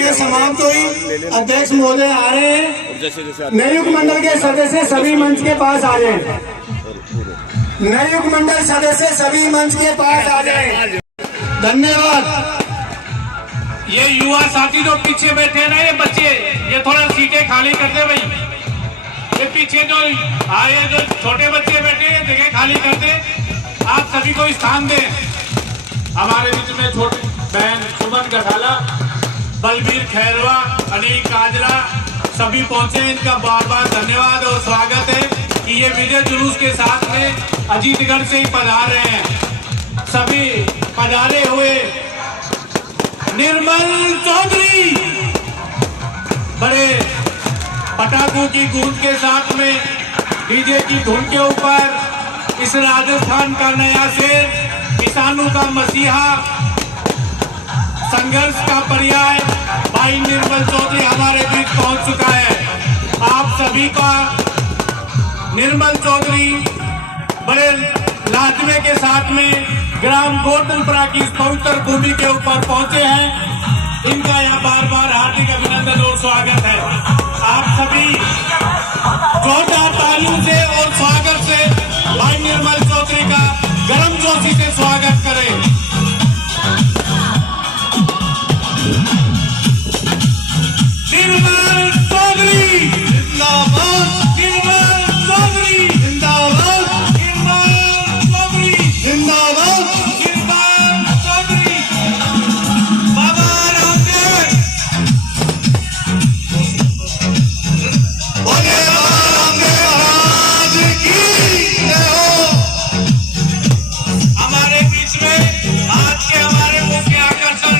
पार्टियां समाप्त हुई। अध्यक्ष महोदय आ रहे हैं। नवयुक्त मंडल के सदस्य सभी मंच के पास आ जाए। नवयुक्त मंडल सदस्य सभी मंच के पास आ जाए। धन्यवाद। ये युवा साथी जो पीछे बैठे ना, ये बच्चे, ये थोड़ा सीटें खाली कर दे भाई। ये पीछे जो आए, जो छोटे बच्चे बैठे हैं, जगह खाली कर दे। आप सभी को स्थान दें। हमारे बीच में छोटी बहन सुमन गठाला, बलबीर खैरवा, अनिल काजरा सभी पहुंचे। इनका बार बार धन्यवाद और स्वागत है कि ये विजय जुलूस के साथ में अजीतगढ़ से ही पधार रहे हैं। सभी पधारे हुए निर्मल चौधरी बड़े पटाखों की गूंज के साथ में डीजे की धुन के ऊपर इस राजस्थान का नया शेर, किसानों का मसीहा, संघर्ष का पर्याय भाई निर्मल चौधरी हमारे बीच पहुंच चुका है। आप सभी का निर्मल चौधरी बड़े लाजमे के साथ में ग्राम गोरधनपुरा की इस पवित्र भूमि के ऊपर पहुंचे हैं। इनका यहाँ बार बार हार्दिक अभिनंदन और स्वागत है। आप सभी जोरदार तालियों से और स्वागत से भाई निर्मल चौधरी का गर्मजोशी से स्वागत करें। निर्मल चौधरी जिंदाबाद, निर्मल चौधरी जिंदाबाद, निर्मल चौधरी जिंदाबाद, निर्मल चौधरी। बाबा रामदेव बोले, बाबा रामदेव महाराज की जय हो। हमारे बीच में आज के हमारे मुख्य आकर्षण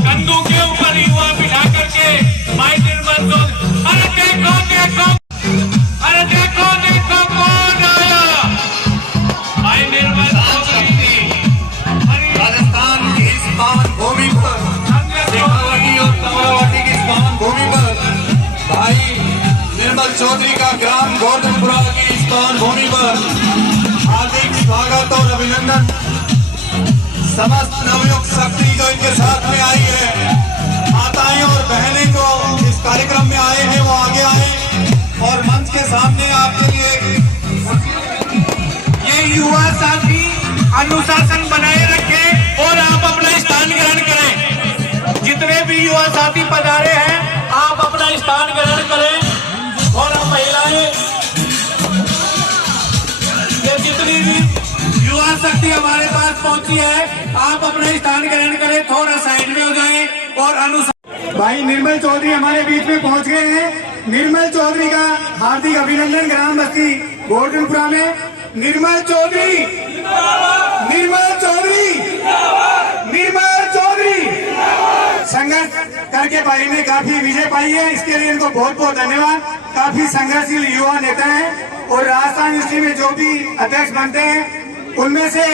कंधों के ऊपर युवा बिठा करके भाई निर्मल चौधरी। अरे देखो देखो, अरे देखो देखो कौन आया, भाई निर्मल चौधरी। राजस्थान की इस पावन भूमि पर, शेखावाटी और कमरावाटी की इस पावन भूमि पर भाई निर्मल चौधरी का ग्राम गोरधनपुरा की इस पावन भूमि पर हार्दिक स्वागत और अभिनंदन। समस्त नवयुक्त शक्ति जो इनके साथ में आई है, माताएं और बहनें जो इस कार्यक्रम में आए हैं वो आगे आए और मंच के सामने आपके लिए ये युवा साथी अनुशासन बनाए रखें और आप अपना स्थान ग्रहण करें। जितने भी युवा साथी पधारे हैं, आप अपना स्थान ग्रहण करें। और हम महिलाएं, ये जितनी भी युवा शक्ति हमारे पास पहुंची है, आप अपना स्थान ग्रहण करें, थोड़ा साइड में हो जाएं और अनुशासन। भाई निर्मल चौधरी हमारे बीच में पहुंच गए हैं। निर्मल चौधरी का हार्दिक अभिनंदन। ग्राम बस्ती गोरधनपुरा में निर्मल चौधरी, निर्मल चौधरी, निर्मल चौधरी संघर्ष करके भाई ने काफी विजय पाई है। इसके लिए इनको बहुत बहुत धन्यवाद। काफी संघर्षशील युवा नेता हैं और राजस्थान यूनिवर्सिटी में जो भी अध्यक्ष बनते हैं उनमें से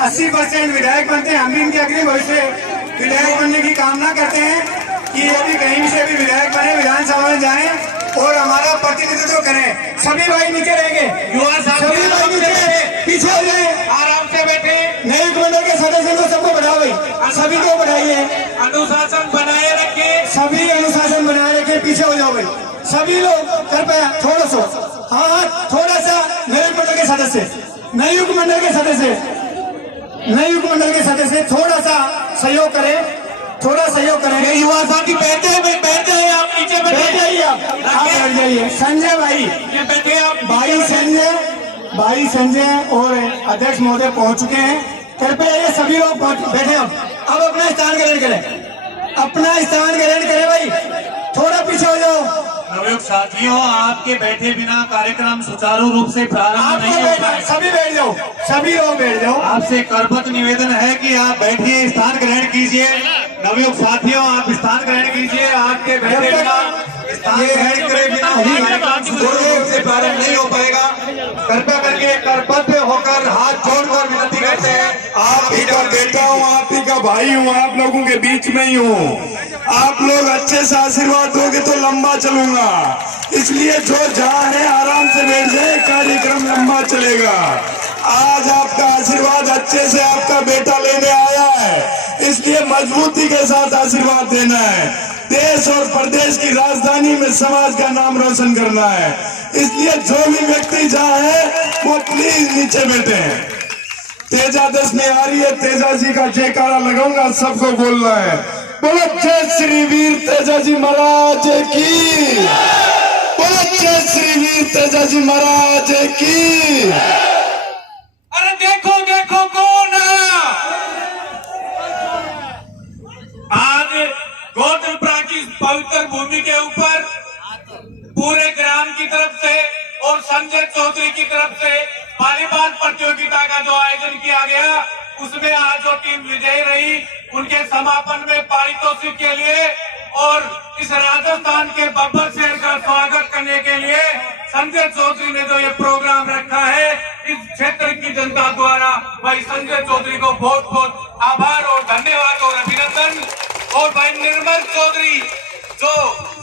80% विधायक बनते हैं। हम भी इनके अग्रिम भविष्य विधायक बनने की कामना करते हैं कि यदि कहीं से भी विधायक बने, विधानसभा में जाएं और हमारा प्रतिनिधित्व करें। सभी भाई नीचे रहेंगे, युवा साथी सभी भाई नीचे पीछे हो जाए, आराम से बैठे। नवयुक्त मंडल के सदस्यों को सबको बढ़ाओ भाई, सभी को बढ़ाइए। अनुशासन बनाए रखें, सभी अनुशासन बनाए रखें, पीछे हो जाओ भाई। सभी लोग कर पाया थोड़ा सा, हाँ थोड़ा सा। नवयुक्त मंडल के सदस्य, नवयुक्त मंडल के सदस्य, नवयुक्त मंडल के सदस्य थोड़ा सा सहयोग करें, थोड़ा सहयोग करें। ये युवा साथी बैठे हैं, बैठे हैं, आप नीचे बैठ जाइए, आप बैठ जाइए। संजय भाई, ये बैठे आप। भाई संजय और अध्यक्ष महोदय पहुंच चुके हैं। कृपया ये सभी लोग बैठे। अब अपना स्थान ग्रहण करें, अपना स्थान ग्रहण करें भाई, थोड़ा पीछे हो जाओ। नवयुक्त साथियों, आपके बैठे बिना कार्यक्रम सुचारू रूप से प्रारंभ नहीं हो पाएगा। सभी बैठ जाओ, सभी लोग बैठ जाओ। आपसे करबद्ध निवेदन है कि आप बैठिए, स्थान ग्रहण कीजिए। नवयुक्त साथियों, आप स्थान ग्रहण कीजिए। आपके बैठे बिना, स्थान ग्रहण करे बिना कार्यक्रम सुचारू रूप से प्रारंभ नहीं हो पाएगा। कृपया करके करबद्ध होकर हाथ जोड़कर विनती करते हैं। आप ही का बेटा हूँ, आप ही का भाई हूँ, आप लोगों के बीच में ही हूँ। आप लोग अच्छे से आशीर्वाद दोगे तो लंबा चलूंगा, इसलिए जो जहाँ है आराम से बैठ जाए, कार्यक्रम लंबा चलेगा। आज आपका आशीर्वाद अच्छे से आपका बेटा लेने आया है, इसलिए मजबूती के साथ आशीर्वाद देना है। देश और प्रदेश की राजधानी में समाज का नाम रोशन करना है। इसलिए जो भी व्यक्ति जहाँ है वो प्लीज नीचे बैठे। तेजा दशमी आ रही है, तेजा जी का जयकारा लगाऊंगा, सबको बोलना है बोलो जय श्री वीर तेजा जी महाराज की, बोलो जय श्री वीर तेजा जी महाराज की। अरे देखो देखो कौन है आज गोवर्धनपुरा की पवित्र भूमि के ऊपर पूरे ग्राम की तरफ से और संजय चौधरी की तरफ से वॉलीबॉल प्रतियोगिता का जो आयोजन किया गया, उसमें आज जो टीम विजयी रही उनके समापन में पारितोषिक के लिए और इस राजस्थान के बब्बर शेर का स्वागत करने के लिए संजय चौधरी ने जो ये प्रोग्राम रखा है इस क्षेत्र की जनता द्वारा, भाई संजय चौधरी को बहुत बहुत आभार और धन्यवाद और अभिनंदन। और भाई निर्मल चौधरी जो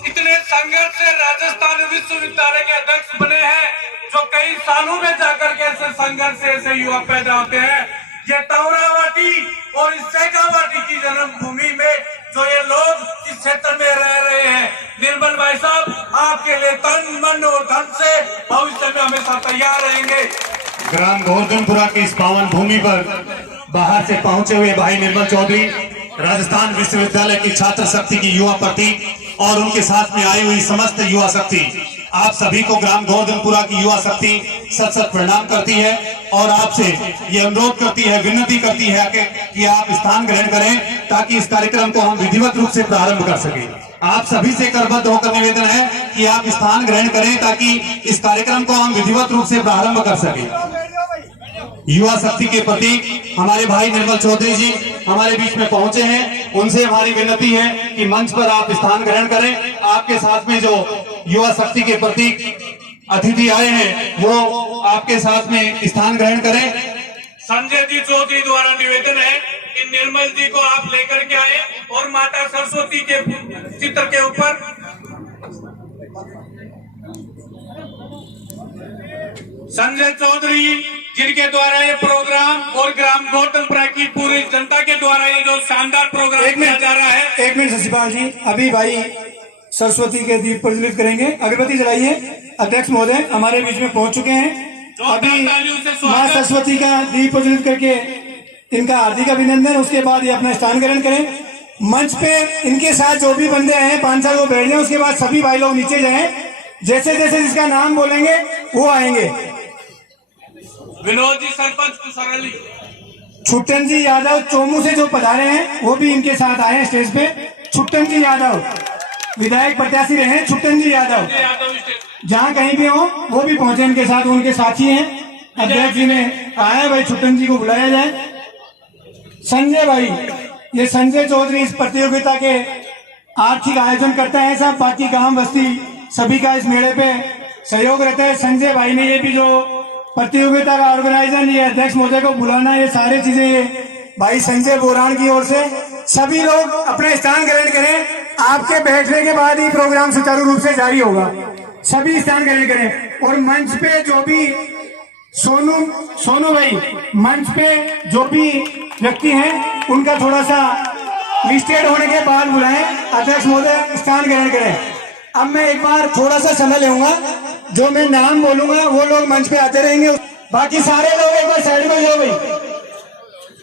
इतने संघर्ष से राजस्थान विश्वविद्यालय के अध्यक्ष बने हैं, जो कई सालों में जाकर के ऐसे संघर्ष से ऐसे युवा पैदा होते हैं। ये तवरावाटी और इस शेखावाटी की जन्मभूमि में जो ये लोग इस क्षेत्र में रह रहे हैं, निर्मल भाई साहब आपके लिए तन मन और धन से भविष्य में हमेशा तैयार रहेंगे। ग्राम गोवर्धनपुरा की इस पावन भूमि पर बाहर से पहुंचे हुए भाई निर्मल चौधरी राजस्थान विश्वविद्यालय की छात्र शक्ति की युवा प्रतीक और उनके साथ में आई हुई समस्त युवा शक्ति, आप सभी को ग्राम गोवर्धनपुरा की युवा शक्ति सत सत प्रणाम करती है और आपसे ये अनुरोध करती है, विनती करती है कि आप स्थान ग्रहण करें ताकि इस कार्यक्रम को हम विधिवत रूप से प्रारंभ कर सकें। आप सभी से करबद्ध होकर निवेदन है कि आप स्थान ग्रहण करें ताकि इस कार्यक्रम को हम विधिवत रूप से प्रारंभ कर सकें। युवा शक्ति के प्रतीक हमारे भाई निर्मल चौधरी जी हमारे बीच में पहुंचे हैं, उनसे हमारी विनती है कि मंच पर आप स्थान ग्रहण करें। आपके साथ में जो युवा शक्ति के प्रतीक अतिथि आए हैं वो आपके साथ में स्थान ग्रहण करें। संजय जी चौधरी द्वारा निवेदन है कि निर्मल जी को आप लेकर के आए और माता सरस्वती के चित्र के ऊपर संजय चौधरी जिनके द्वारा ये प्रोग्राम और ग्राम गोवर्धनपुरा की पूरी जनता के द्वारा ये जो शानदार प्रोग्राम किया जा रहा है। एक मिनट सचिवाल जी, अभी भाई सरस्वती के दीप प्रज्वलित करेंगे, अगरबत्ती जलाइए। अध्यक्ष महोदय हमारे बीच में पहुंच चुके हैं, अभी माँ सरस्वती का दीप प्रज्वलित करके इनका हार्दिक अभिनंदन, उसके बाद ये अपना स्थान ग्रहण करें। मंच पे इनके साथ जो भी बंदे हैं 5-7 वो बैठ जाए, उसके बाद सभी भाई लोग नीचे जाएं, जैसे जैसे जिसका नाम बोलेंगे वो आएंगे। विनोद जी सरपंच कुशरली, छुट्टन जी यादव चोमू से जो पधारे हैं वो भी इनके साथ आए हैं स्टेज पे। छुट्टन जी यादव विधायक प्रत्याशी रहे हैं, छुट्टन जी यादव जहाँ कहीं भी हो वो भी पहुंचे इनके साथ, उनके साथी हैं। अध्यक्ष जी ने कहा है भाई छुट्टन जी को बुलाया जाए। संजय भाई, ये संजय चौधरी इस प्रतियोगिता के आर्थिक आयोजन करते हैं सब, बाकी गांव बस्ती सभी का इस मेले पे सहयोग रहता है। संजय भाई ने ये भी जो प्रतियोगिता का ऑर्गेनाइजर, ये अध्यक्ष महोदय को बुलाना, ये सारी चीजें ये भाई संजय बोरान की ओर से। सभी लोग अपना स्थान ग्रहण करें, आपके बैठने के बाद ही प्रोग्राम सुचारू रूप से जारी होगा। सभी स्थान ग्रहण करें और मंच पे जो भी सोनू भाई, मंच पे जो भी व्यक्ति हैं उनका थोड़ा सा लिस्टेड होने के बाद बुलाएं। अध्यक्ष महोदय स्थान ग्रहण करें। अब मैं एक बार थोड़ा सा समय लूंगा, जो मैं नाम बोलूंगा वो लोग मंच पे आते रहेंगे, बाकी सारे लोग एक बार साइड में जाओ भाई।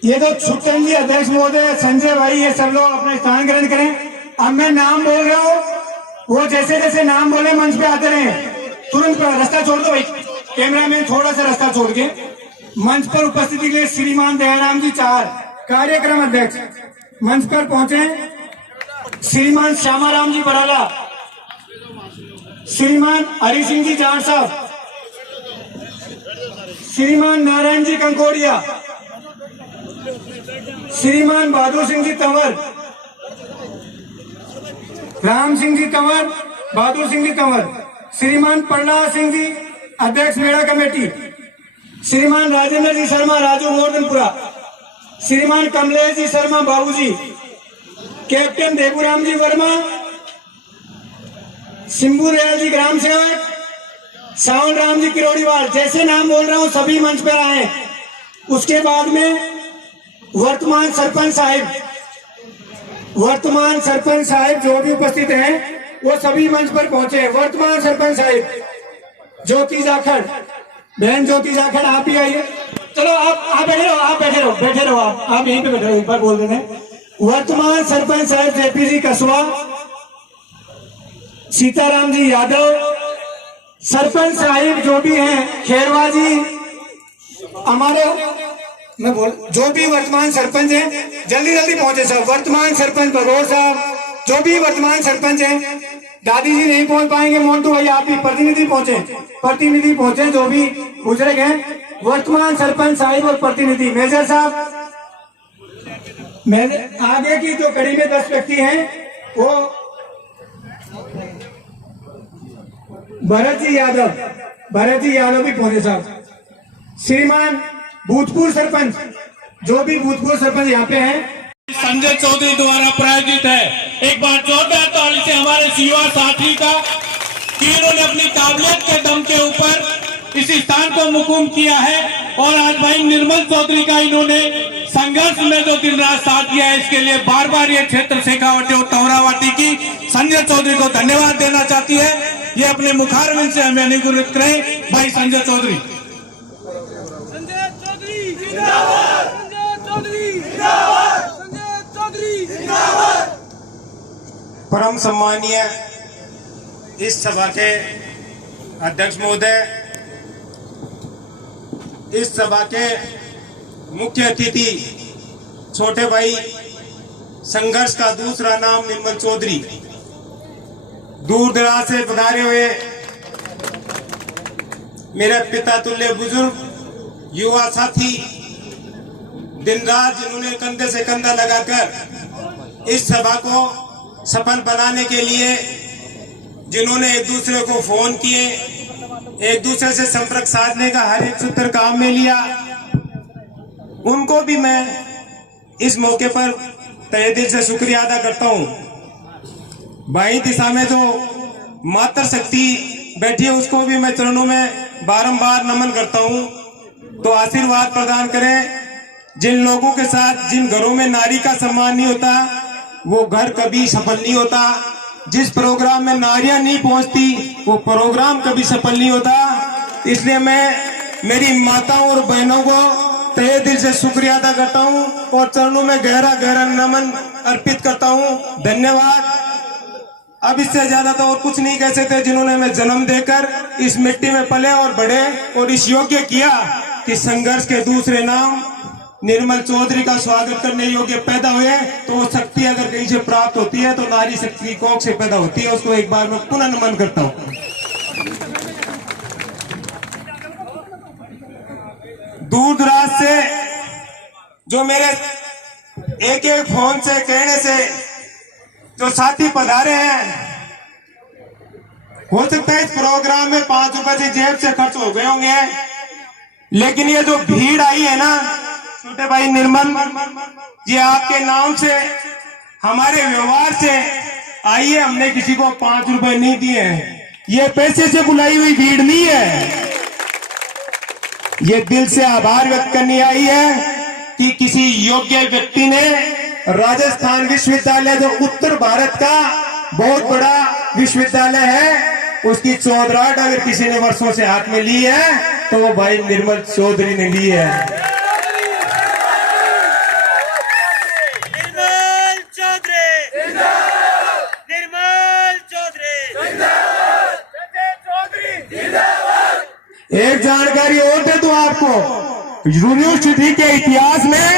ये तो छुट्टन जी, अध्यक्ष महोदय, संजय भाई, ये सब लोग अपना स्थान ग्रहण करें। अब मैं नाम बोल रहा हूँ, वो जैसे जैसे नाम बोले मंच पे आते रहे। तुरंत रास्ता छोड़ दो भाई, कैमरामैन थोड़ा सा रास्ता छोड़ के। मंच पर उपस्थिति के लिए श्रीमान दयाराम जी चार, कार्यक्रम अध्यक्ष, मंच पर पहुंचे। श्रीमान श्यामाराम जी बराला, श्रीमान हरि सिंह जी जाट साहब, श्रीमान नारायण जी कंकोड़िया, श्रीमान बहादुर सिंह जी तंवर, राम सिंह जी तंवर, बहादुर सिंह जी तंवर, श्रीमान प्रहलाद सिंह जी अध्यक्ष मेला कमेटी, श्रीमान राजेंद्र जी शर्मा राजू गोवर्धनपुरा, श्रीमान कमलेश जी शर्मा बाबूजी, कैप्टन देवूराम जी वर्मा, सिंबू दयाल जी ग्राम सेवक, सावन राम जी किरोड़ीवाल। जैसे नाम बोल रहा हूं सभी मंच पर आए। उसके बाद में वर्तमान सरपंच साहिब वर्तमान सरपंच साहिब जो भी उपस्थित हैं वो सभी मंच पर पहुंचे। वर्तमान सरपंच साहिब ज्योति जाखड़, बहन ज्योति जाखड़, आप ही आइए। चलो आप बैठे रहो, आप बैठे रहो, आप यहीं पे बैठे रहो, एक बार बोल देने। वर्तमान सरपंच साहिब जेपी जी कसवा, सीताराम जी यादव, सरपंच साहिब जो भी हैं खेरवा जी, हमारे मैं बोल जो भी वर्तमान सरपंच हैं जल्दी जल्दी पहुंचे सब। वर्तमान सरपंच भगोर साहब, जो भी वर्तमान सरपंच हैं, दादी जी नहीं पहुंच पाएंगे, मोन्टू भाई आप भी प्रतिनिधि पहुंचे जो भी बुजुर्ग हैं। वर्तमान सरपंच साहिब और प्रतिनिधि मेजर साहब, आगे की जो कड़ी में 10 व्यक्ति हैं वो भरत जी यादव भी पहुंचे साहब। श्रीमान भूतपूर्व सरपंच, जो भी भूतपूर्व सरपंच यहाँ पे हैं, संजय चौधरी द्वारा प्रायोजित है। एक बार जोरदार ताली से हमारे युवा साथी का कि इन्होंने अपनी काबिलियत के दम के ऊपर इस स्थान को मुकुम किया है। और आज भाई निर्मल चौधरी का इन्होंने संघर्ष में जो दिन रात साथ दिया है, इसके लिए बार बार ये क्षेत्र शेखावाटी और तवरावाटी की संजय चौधरी को धन्यवाद देना चाहती है। ये अपने मुखारविंद से हमें अनुग्रहित करें भाई संजय चौधरी। परम सम्मानीय इस सभा के अध्यक्ष महोदय, इस सभा के मुख्य अतिथि छोटे भाई, संघर्ष का दूसरा नाम निर्मल चौधरी, दूर दराज से पधारे हुए मेरे पिता तुल्य बुजुर्ग युवा साथी, दिन रात जिन्होंने कंधे से कंधा लगाकर इस सभा को सफल बनाने के लिए, जिन्होंने एक दूसरे को फोन किए, एक दूसरे से संपर्क साधने का हर एक सूत्र काम में लिया, उनको भी मैं इस मौके पर तहे दिल से शुक्रिया अदा करता हूं। बाई दिशा में जो मातृ शक्ति बैठी है उसको भी मैं चरणों में बारंबार नमन करता हूं। तो आशीर्वाद प्रदान करें। जिन लोगों के साथ, जिन घरों में नारी का सम्मान नहीं होता वो घर कभी सफल नहीं होता। जिस प्रोग्राम में नारियां नहीं पहुंचती वो प्रोग्राम कभी सफल नहीं होता। इसलिए मैं मेरी माताओं और बहनों को तहे दिल से शुक्रिया अदा करता हूं और चरणों में गहरा गहरा नमन अर्पित करता हूं। धन्यवाद। अब इससे ज्यादा तो और कुछ नहीं कह सकते। जिन्होंने हमें जन्म देकर इस मिट्टी में पले और बढ़े और इस योग्य किया कि संघर्ष के दूसरे नाम निर्मल चौधरी का स्वागत करने योग्य पैदा हुए, तो वो शक्ति अगर कहीं से प्राप्त होती है तो नारी शक्ति की कोख से पैदा होती है। उसको एक बार मैं पुनः नमन करता हूं। दूर दराज से जो मेरे एक एक फोन से कहने से जो साथी पधारे हैं, हो सकता है इस प्रोग्राम में 5 रुपए से जेब से खर्च हो गए होंगे, लेकिन ये जो भीड़ आई है ना छोटे भाई निर्मल, ये आपके नाम से, हमारे व्यवहार से आई है। हमने किसी को 5 रुपए नहीं दिए हैं। ये पैसे से बुलाई हुई भीड़ नहीं है। ये दिल से आभार व्यक्त करने आई है कि किसी योग्य व्यक्ति ने राजस्थान विश्वविद्यालय, जो उत्तर भारत का बहुत बड़ा विश्वविद्यालय है, उसकी चौधराहट अगर किसी ने वर्षों से हाथ में ली है तो वो भाई निर्मल चौधरी ने ली है। एक जानकारी और दे दूं आपको, यूनिवर्सिटी के इतिहास में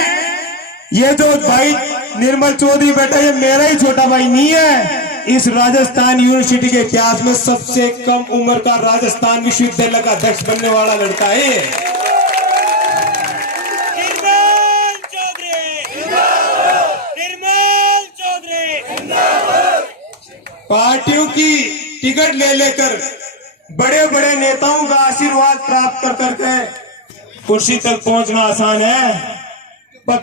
ये जो भाई निर्मल चौधरी बेटा, ये मेरा ही छोटा भाई नहीं है। इस राजस्थान यूनिवर्सिटी के इतिहास में सबसे कम उम्र का राजस्थान विश्वविद्यालय का अध्यक्ष बनने वाला लड़का है। पार्टियों की टिकट ले लेकर बड़े बड़े नेताओं का आशीर्वाद प्राप्त कर करके कुर्सी तक पहुंचना आसान है, पर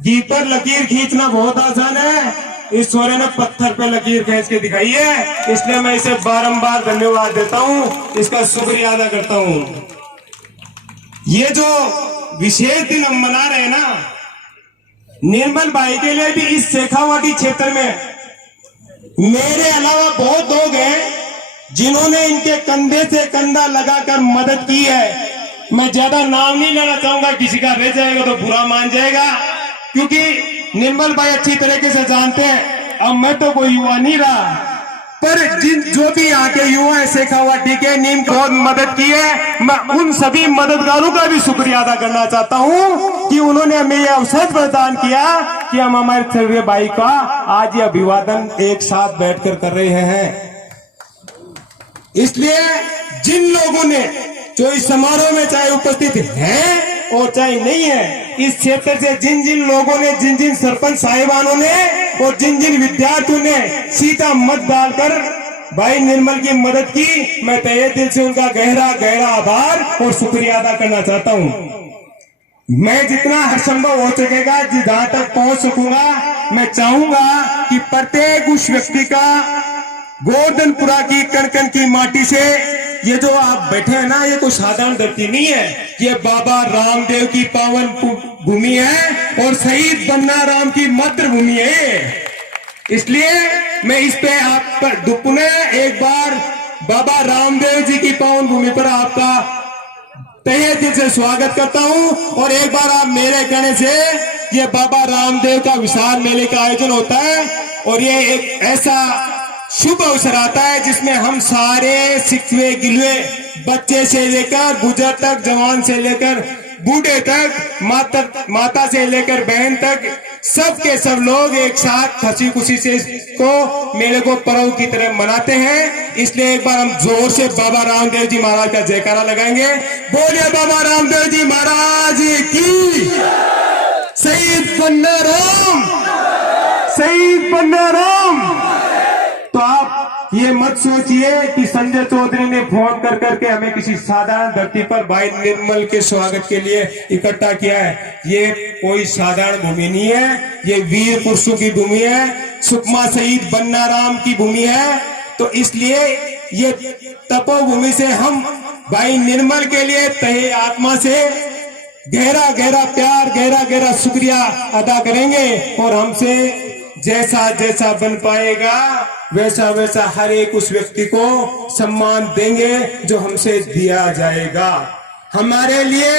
जी पर लकीर खींचना बहुत आसान है। ईश्वर ने पत्थर पे लकीर खींच के दिखाई है। इसलिए मैं इसे बारंबार धन्यवाद देता हूं, इसका शुक्रिया अदा करता हूं। ये जो विशेष दिन हम मना रहे हैं ना, निर्मल भाई के लिए भी इस शेखावाटी क्षेत्र में मेरे अलावा बहुत लोग हैं जिन्होंने इनके कंधे से कंधा लगाकर मदद की है। मैं ज्यादा नाम नहीं लेना चाहूंगा, किसी का रह जाएगा तो बुरा मान जाएगा, क्योंकि निर्मल भाई अच्छी तरीके से जानते हैं अब मैं तो कोई युवा नहीं रहा, पर जो भी यहाँ के युवा है शेखावाटी के नीम को बहुत मदद की है, मैं उन सभी मददगारों का भी शुक्रिया अदा करना चाहता हूँ कि उन्होंने हमें यह अवसर प्रदान किया कि हम हमारे छठे भाई का आज ये अभिवादन एक साथ बैठकर कर रहे हैं। इसलिए जिन लोगों ने जो इस समारोह में चाहे उपस्थित हैं और चाहे नहीं है, इस क्षेत्र से जिन जिन लोगों ने, जिन जिन सरपंच साहिबानों ने और जिन जिन विद्यार्थियों ने सीधा मत डालकर भाई निर्मल की मदद की, मैं तहे दिल से उनका गहरा गहरा आभार और शुक्रिया अदा करना चाहता हूं। मैं जितना हर संभव हो सकेगा, जहां तक पहुंच सकूंगा, मैं चाहूंगा कि प्रत्येक उस व्यक्ति का गोवर्धनपुरा की कण कण की माटी से, ये जो आप बैठे हैं ना, ये कोई साधारण धरती नहीं है, ये बाबा रामदेव की पावन भूमि है और शहीद बन्ना राम की मातृभूमि है। इसलिए मैं इस पे आप पर पुनः एक बार बाबा रामदेव जी की पावन भूमि पर आपका तहे दिल से स्वागत करता हूं। और एक बार आप मेरे कहने से, ये बाबा रामदेव का विशाल मेले का आयोजन होता है और ये एक ऐसा शुभ अवसर आता है जिसमें हम सारे सिखवे गिलवे, बच्चे से लेकर बुजुर्ग तक, जवान से लेकर बूढ़े तक, माता से लेकर बहन तक, सब के सब लोग एक साथ हंसी खुशी से इसको मेले को पर्व की तरह मनाते हैं। इसलिए एक बार हम जोर से बाबा रामदेव जी महाराज का जयकारा लगाएंगे। बोलिए बाबा रामदेव जी महाराज की। शहीद बन्ना राम, शहीद बन्ना राम। तो आप ये मत सोचिए कि संजय चौधरी ने फोन कर करके हमें किसी साधारण धरती पर भाई निर्मल के स्वागत के लिए इकट्ठा किया है। ये कोई साधारण भूमि नहीं है, ये वीर पुरुषों की भूमि है, सुकमा शहीद बन्ना राम की भूमि है। तो इसलिए ये तपोभूमि से हम भाई निर्मल के लिए तहे आत्मा से गहरा गहरा प्यार, गहरा गहरा शुक्रिया अदा करेंगे और हमसे जैसा जैसा बन पाएगा वैसा वैसा हर एक उस व्यक्ति को सम्मान देंगे जो हमसे दिया जाएगा। हमारे लिए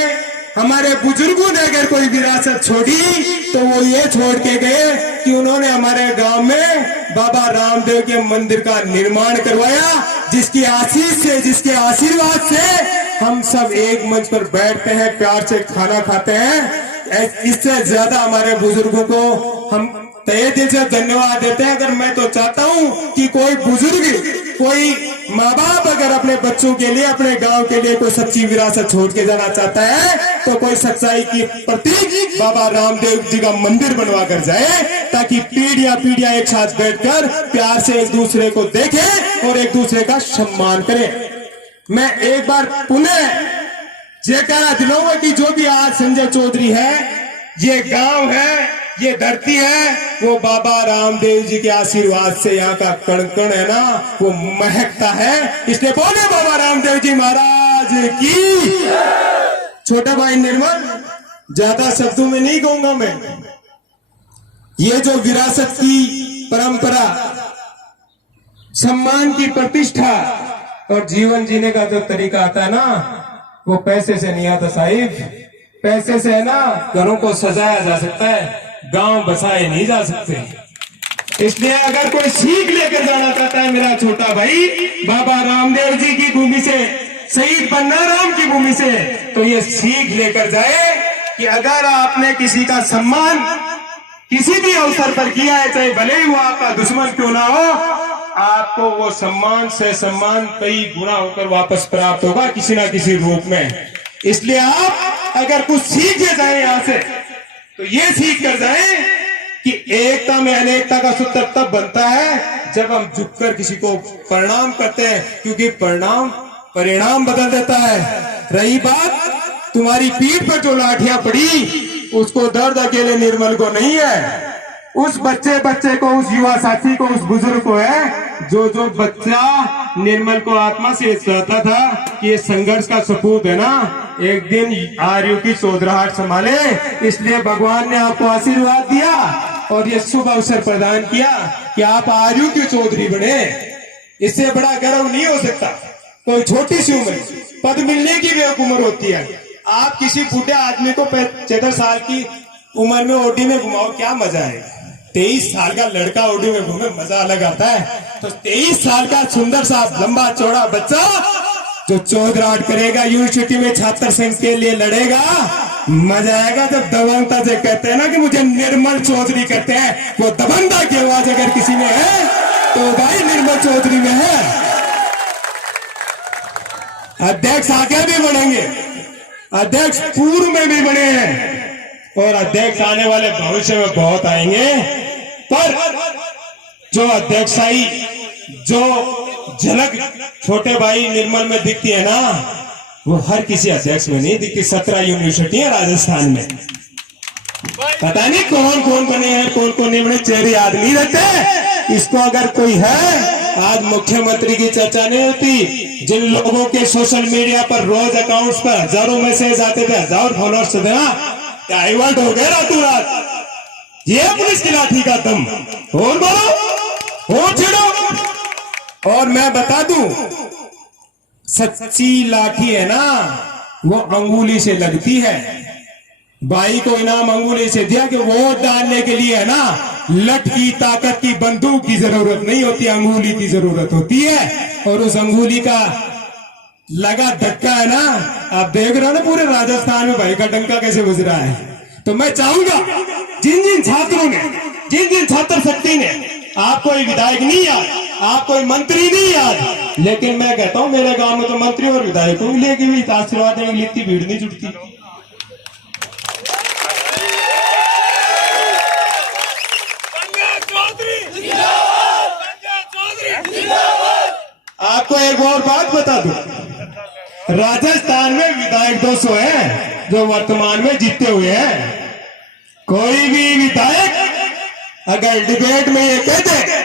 हमारे बुजुर्गों ने अगर कोई विरासत छोड़ी तो वो ये छोड़ के गए कि उन्होंने हमारे गांव में बाबा रामदेव के मंदिर का निर्माण करवाया, जिसकी आशीष से, जिसके आशीर्वाद से हम सब एक मंच पर बैठते हैं, प्यार से खाना खाते हैं। इससे ज्यादा हमारे बुजुर्गों को हम तहे दिल से धन्यवाद देते हैं। अगर मैं तो चाहता हूं कि कोई बुजुर्ग, कोई माँ बाप अगर अपने बच्चों के लिए, अपने गांव के लिए कोई सच्ची विरासत छोड़ के जाना चाहता है तो कोई सच्चाई की प्रतीक बाबा रामदेव जी का मंदिर बनवा कर जाए, ताकि पीढ़ियां पीढ़ियां एक साथ बैठकर प्यार से एक दूसरे को देखें और एक दूसरे का सम्मान करें। मैं एक बार पुनः जयकारा दिलाऊंगा कि जो भी आज संजय चौधरी है, ये गांव है, ये धरती है, वो बाबा रामदेव जी के आशीर्वाद से यहाँ का कण कण है ना, वो महकता है। इसलिए बोले बाबा रामदेव जी महाराज की। छोटा भाई निर्मल, ज्यादा शब्दों में नहीं कहूंगा मैं, ये जो विरासत की परंपरा, सम्मान की प्रतिष्ठा और जीवन जीने का जो तरीका आता है ना, वो पैसे से नहीं आता साहिब। पैसे से है ना घरों को सजाया जा सकता है, गांव बसाए नहीं जा सकते। इसलिए अगर कोई सीख लेकर जाना चाहता है मेरा छोटा भाई बाबा रामदेव जी की भूमि से, शहीद बन्ना राम की भूमि से, तो ये सीख लेकर जाए कि अगर आपने किसी का सम्मान किसी भी अवसर पर किया है, चाहे भले ही वो आपका दुश्मन क्यों ना हो, आपको वो सम्मान से सम्मान कई गुना होकर वापस प्राप्त होगा किसी ना किसी रूप में। इसलिए आप अगर कुछ सीख जाए यहाँ से तो ये सीख कर जाए कि एकता में अनेकता का सूत्र तब बनता है जब हम झुककर किसी को प्रणाम करते हैं, क्योंकि प्रणाम परिणाम बदल देता है। रही बात तुम्हारी पीठ पर जो लाठियां पड़ी, उसको दर्द अकेले निर्मल को नहीं है, उस बच्चे को, उस युवा साथी को, उस बुजुर्ग को है। जो बच्चा निर्मल को आत्मा से चाहता था कि ये संघर्ष का सपूत है ना, एक दिन आर्यों की चौधराहट संभाले, इसलिए भगवान ने आपको आशीर्वाद दिया और ये शुभ अवसर प्रदान किया कि आप आर्यों के चौधरी बने। इससे बड़ा गर्व नहीं हो सकता। कोई छोटी सी उम्र, पद मिलने की भी एक उम्र होती है। आप किसी बूढ़े आदमी को 75 साल की उम्र में ओडी में घुमाओ, क्या मजा है। 23 साल का लड़का ओडी में घूमे, मजा अलग आता है। तो 23 साल का सुंदर सा लंबा चौड़ा बच्चा जो चौधराहट करेगा, यूनिवर्सिटी में छात्र संघ के लिए लड़ेगा, मजा आएगा। जब दबंगता से कहते हैं ना कि मुझे निर्मल चौधरी कहते हैं, वो दबंगता की आवाज अगर किसी में है तो भाई निर्मल चौधरी में है। अध्यक्ष आगे भी बढ़ेंगे, अध्यक्ष पूर्व में भी बने हैं और अध्यक्ष आने वाले भविष्य में बहुत आएंगे। पर जो अध्यक्षाई, जो झलक छोटे भाई निर्मल में दिखती है ना, वो हर किसी अध्यक्ष में नहीं दिखती। 17 यूनिवर्सिटी है राजस्थान में, पता नहीं कौन कौन बने हैं, कौन कौन नहीं बने, चेहरे याद नहीं रहते। इसको अगर कोई है, आज मुख्यमंत्री की चर्चा नहीं होती। जिन लोगों के सोशल मीडिया पर रोज अकाउंट्स पर हजारों मैसेज आते थे, 1000 फॉलोअर्स थे ना, डाइवर्ट हो गए रातों रात। ये पुलिस की लाठी का दम। और बोलो, और छेड़ो। और मैं बता दूं, सच्ची लाठी है ना, वो अंगुली से लगती है। भाई को इनाम अंगुली से दिया कि वोट डालने के लिए है ना, लठ की ताकत की बंदूक की जरूरत नहीं होती, अंगुली की जरूरत होती है। और उस अंगुली का लगा धक्का है ना, आप देख रहे हो ना पूरे राजस्थान में भाई का डंका कैसे बज रहा है। तो मैं चाहूंगा जिन जिन छात्रों ने, जिन जिन छात्र शक्ति ने, आप कोई विधायक नहीं याद, आप कोई मंत्री नहीं याद, लेकिन मैं कहता हूं मेरे गांव में तो मंत्री और विधायकों के लिए भी आशीर्वाद देने के लिए इतनी भीड़ नहीं जुटती। आपको एक और बात बता दूं, राजस्थान में विधायक 200 हैं जो वर्तमान में जीते हुए हैं। कोई भी विधायक अगर डिबेट में ये कहते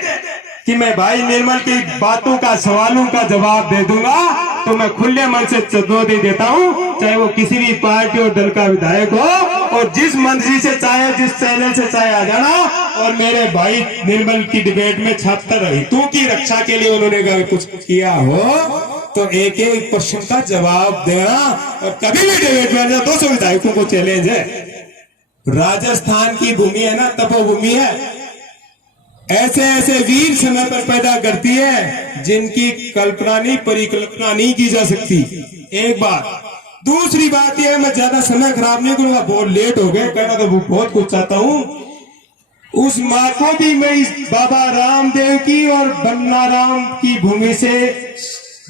कि मैं भाई निर्मल की बातों का, सवालों का जवाब दे दूंगा, तो मैं खुले मन से चुनौती देता हूं, चाहे वो किसी भी पार्टी और दल का विधायक हो, और जिस मंत्री से चाहे, जिस चैनल से चाहे आ जाना, और मेरे भाई निर्मल की डिबेट में छात्र हितों की रक्षा के लिए उन्होंने अगर कुछ किया हो तो एक एक क्वेश्चन का जवाब देना। और कभी भी डिबेट में 200 विधायकों को चैलेंज है। राजस्थान की भूमि है ना, तपोभूमि है, ऐसे ऐसे वीर समय पर पैदा करती है जिनकी कल्पना नहीं, परिकल्पना नहीं की जा सकती। एक बात। दूसरी बात यह, मैं ज्यादा समय खराब नहीं करूंगा, बहुत लेट हो गए, कहना तो बहुत कुछ चाहता हूं। उस माँ को भी मैं इस बाबा रामदेव की और बन्ना राम की भूमि से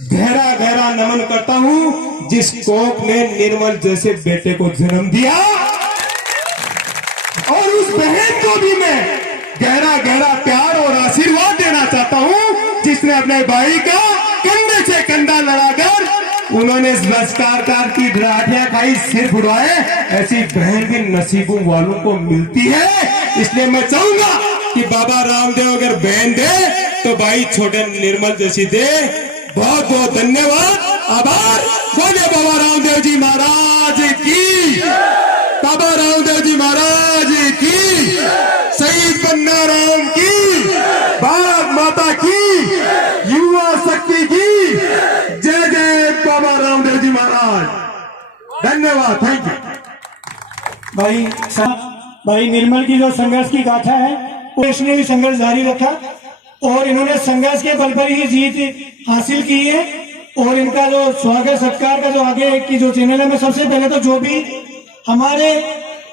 गहरा गहरा नमन करता हूं, जिस कोख ने निर्मल जैसे बेटे को जन्म दिया। और उस बहन को भी मैं गहरा गहरा प्यार और आशीर्वाद देना चाहता हूं, जिसने अपने भाई का कंधे से कंधा लड़ाकर उन्होंने लश्कार की लाठियां खाई, सिर उड़ाए। ऐसी बहन भी नसीबों वालों को मिलती है। इसलिए मैं चाहूंगा कि बाबा रामदेव अगर बहन दे तो भाई छोटे निर्मल जैसी दे। बहुत बहुत धन्यवाद, आभार। बोले बाबा रामदेव जी महाराज की, बाबा रामदेव जी महाराज की, शहीद बन्ना राम की, भारत माता की, युवा शक्ति की जय जय बाबा रामदेव जी महाराज। धन्यवाद, थैंक यू। भाई निर्मल की जो संघर्ष की गाथा है, उसने भी संघर्ष जारी रखा और इन्होंने संघर्ष के बल पर ही जीत हासिल की है। और इनका जो स्वागत सत्कार का जो आगे की जो चैनल है, मैं सबसे पहले तो जो भी हमारे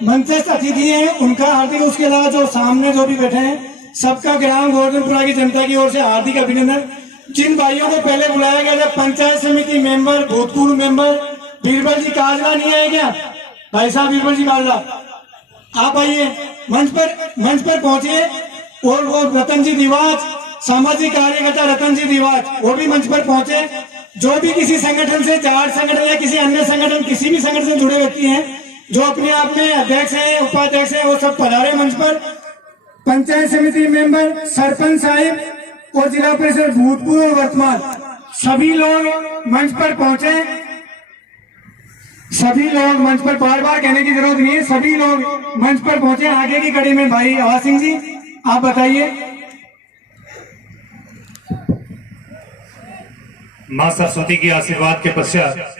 मंचस्थ अतिथि हैं उनका हार्दिक, उसके अलावा जो सामने जो भी बैठे हैं सबका ग्राम गोवर्धनपुरा की जनता की ओर से हार्दिक अभिनंदन। जिन भाइयों को पहले बुलाया गया था, पंचायत समिति मेंबर, भूतपूर्व मेंबर, बीरबल जी काजला नहीं आए क्या? भाई साहब बीरबल जी काजला, आप आइए मंच पर पहुंचिए। और वो रतन जी दिवाज, सामाजिक कार्यकर्ता रतन जी दिवाज, वो भी मंच पर पहुंचे। जो भी किसी संगठन से, जाट संगठन या किसी अन्य संगठन, किसी भी संगठन से जुड़े व्यक्ति हैं, जो अपने आप में अध्यक्ष हैं, उपाध्यक्ष हैं, वो सब पधारे मंच पर। पंचायत समिति मेंबर, सरपंच साहिब और जिला परिषद भूतपूर्व और वर्तमान सभी लोग मंच पर पहुंचे, सभी लोग मंच पर, बार बार कहने की जरूरत नहीं है, सभी लोग मंच पर पहुंचे। आगे की कड़ी में भाई आवाज सिंह जी आप बताइए। मां सरस्वती के आशीर्वाद के पश्चात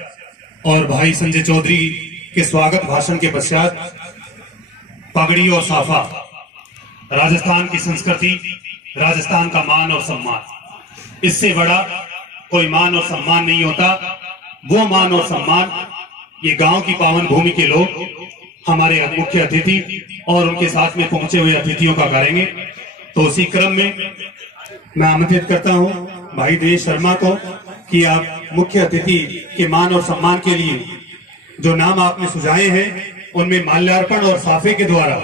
और भाई संजय चौधरी के स्वागत भाषण के पश्चात पगड़ी और साफा राजस्थान की संस्कृति, राजस्थान का मान और सम्मान, इससे बड़ा कोई मान और सम्मान नहीं होता। वो मान और सम्मान ये गांव की पावन भूमि के लोग, हमारे मुख्य अतिथि और उनके साथ में पहुंचे हुए अतिथियों का करेंगे। तो उसी क्रम में मैं आमंत्रित करता हूं भाई दिनेश शर्मा को कि आप मुख्य अतिथि के मान और सम्मान के लिए जो नाम आपने सुझाए हैं उनमें माल्यार्पण और साफे के द्वारा